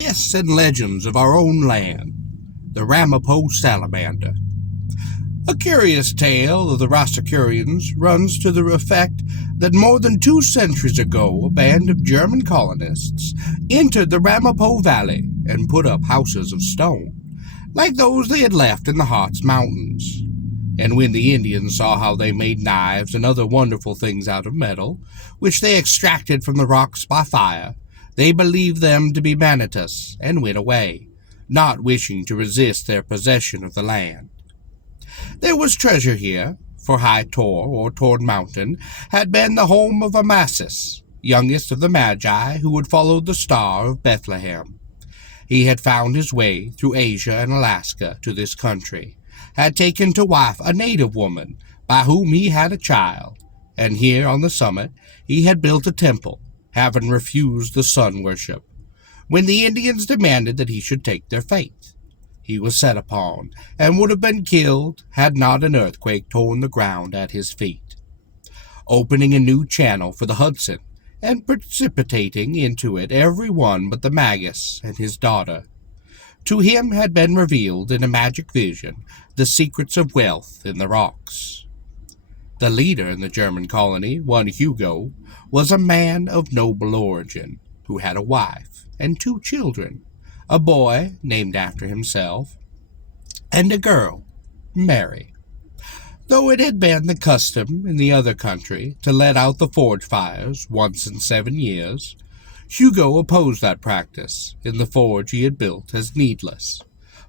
Myths and legends of our own land, the Ramapo Salamander. A curious tale of the Rosicrucians runs to the effect that more than 2 centuries ago a band of German colonists entered the Ramapo Valley and put up houses of stone, like those they had left in the Hartz Mountains. And when the Indians saw how they made knives and other wonderful things out of metal, which they extracted from the rocks by fire, they believed them to be Manitus and went away, not wishing to resist their possession of the land. There was treasure here, for High Tor, or Torn Mountain, had been the home of Amasis, youngest of the Magi who had followed the star of Bethlehem. He had found his way through Asia and Alaska to this country, had taken to wife a native woman by whom he had a child, and here on the summit he had built a temple, having refused the sun worship, when the Indians demanded that he should take their faith. He was set upon, and would have been killed had not an earthquake torn the ground at his feet, opening a new channel for the Hudson, and precipitating into it every one but the Magus and his daughter. To him had been revealed in a magic vision the secrets of wealth in the rocks. The leader in the German colony, one Hugo, was a man of noble origin, who had a wife and 2 children, a boy named after himself, and a girl, Mary. Though it had been the custom in the other country to let out the forge fires once in 7 years, Hugo opposed that practice in the forge he had built as needless,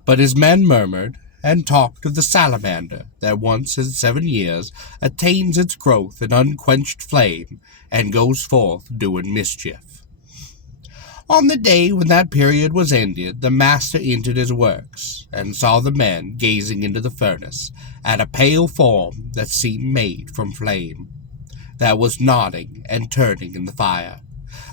but his men murmured and talked of the salamander that once in 7 years attains its growth in unquenched flame and goes forth doing mischief. On the day when that period was ended, the master entered his works, and saw the men gazing into the furnace at a pale form that seemed made from flame, that was nodding and turning in the fire,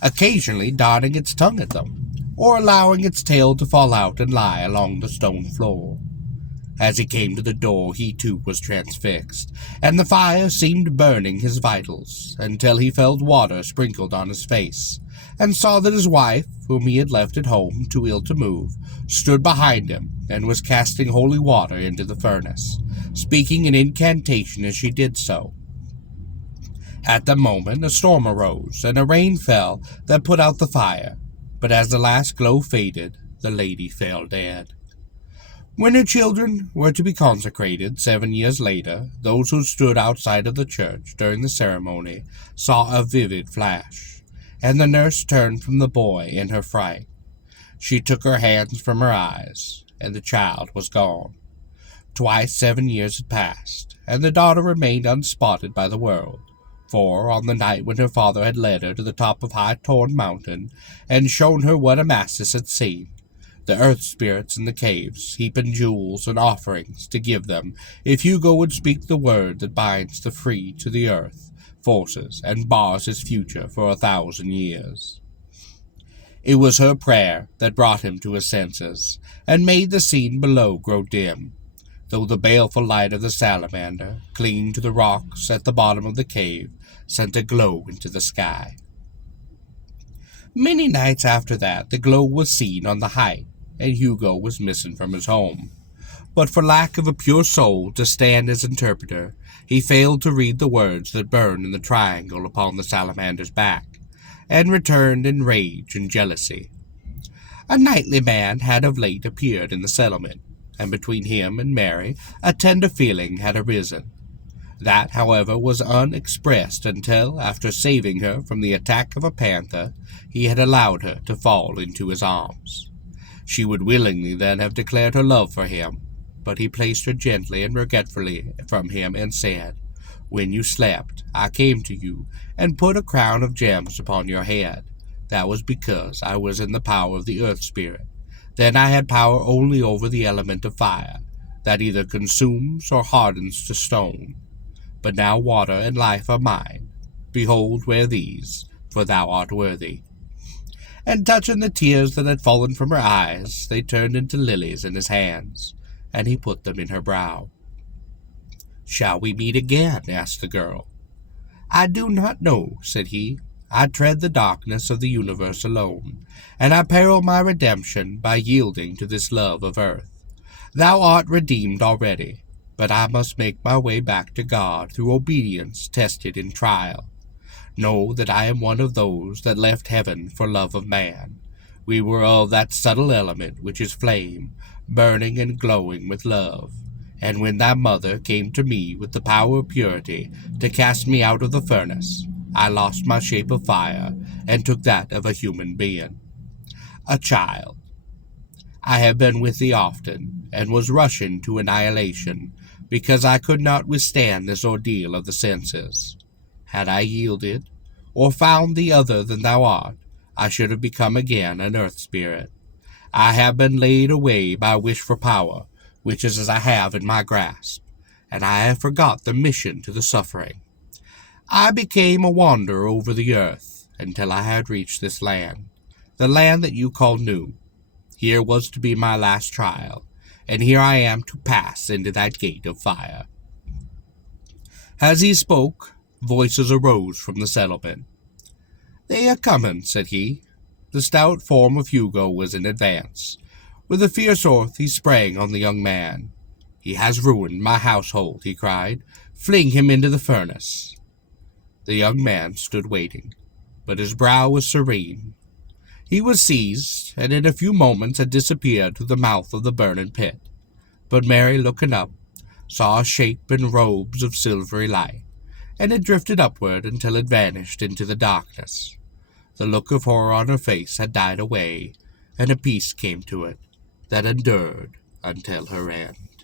occasionally darting its tongue at them, or allowing its tail to fall out and lie along the stone floor. As he came to the door, he too was transfixed, and the fire seemed burning his vitals, until he felt water sprinkled on his face, and saw that his wife, whom he had left at home too ill to move, stood behind him, and was casting holy water into the furnace, speaking an incantation as she did so. At the moment a storm arose, and a rain fell that put out the fire, but as the last glow faded, the lady fell dead. When her children were to be consecrated 7 years later, those who stood outside of the church during the ceremony saw a vivid flash, and the nurse turned from the boy in her fright. She took her hands from her eyes, and the child was gone. Twice 7 years had passed, and the daughter remained unspotted by the world, for on the night when her father had led her to the top of High Torn Mountain and shown her what Amasis had seen, the earth spirits in the caves heaping jewels and offerings to give them if Hugo would speak the word that binds the free to the earth forces and bars his future for 1,000 years. It was her prayer that brought him to his senses, and made the scene below grow dim, though the baleful light of the salamander, clinging to the rocks at the bottom of the cave, sent a glow into the sky. Many nights after that the glow was seen on the height, and Hugo was missing from his home. But for lack of a pure soul to stand as interpreter, he failed to read the words that burned in the triangle upon the salamander's back, and returned in rage and jealousy. A knightly man had of late appeared in the settlement, and between him and Mary a tender feeling had arisen. That, however, was unexpressed until, after saving her from the attack of a panther, he had allowed her to fall into his arms. She would willingly then have declared her love for him, but he placed her gently and regretfully from him and said, "When you slept, I came to you and put a crown of gems upon your head. That was because I was in the power of the earth spirit. Then I had power only over the element of fire, that either consumes or hardens to stone. But now water and life are mine. Behold, wear these, for thou art worthy." And touching the tears that had fallen from her eyes, they turned into lilies in his hands, and he put them in her brow. "Shall we meet again?" asked the girl. "I do not know," said he. I tread the darkness of the universe alone, and I peril my redemption by yielding to this love of earth. Thou art redeemed already, but I must make my way back to God through obedience tested in trial. Know that I am one of those that left heaven for love of man. We were of that subtle element which is flame, burning and glowing with love. And when thy mother came to me with the power of purity to cast me out of the furnace, I lost my shape of fire and took that of a human being, a child. I have been with thee often, and was rushing to annihilation, because I could not withstand this ordeal of the senses. Had I yielded, or found thee other than thou art, I should have become again an earth spirit. I have been laid away by wish for power, which is as I have in my grasp, and I have forgot the mission to the suffering. I became a wanderer over the earth, until I had reached this land, the land that you call new. Here was to be my last trial, and here I am to pass into that gate of fire. As he spoke, voices arose from the settlement. "They are coming," said he. The stout form of Hugo was in advance. With a fierce oath he sprang on the young man. "He has ruined my household," he cried. "Fling him into the furnace." The young man stood waiting, but his brow was serene. He was seized, and in a few moments had disappeared through the mouth of the burning pit. But Mary, looking up, saw a shape in robes of silvery light, and it drifted upward until it vanished into the darkness. The look of horror on her face had died away, and a peace came to it that endured until her end.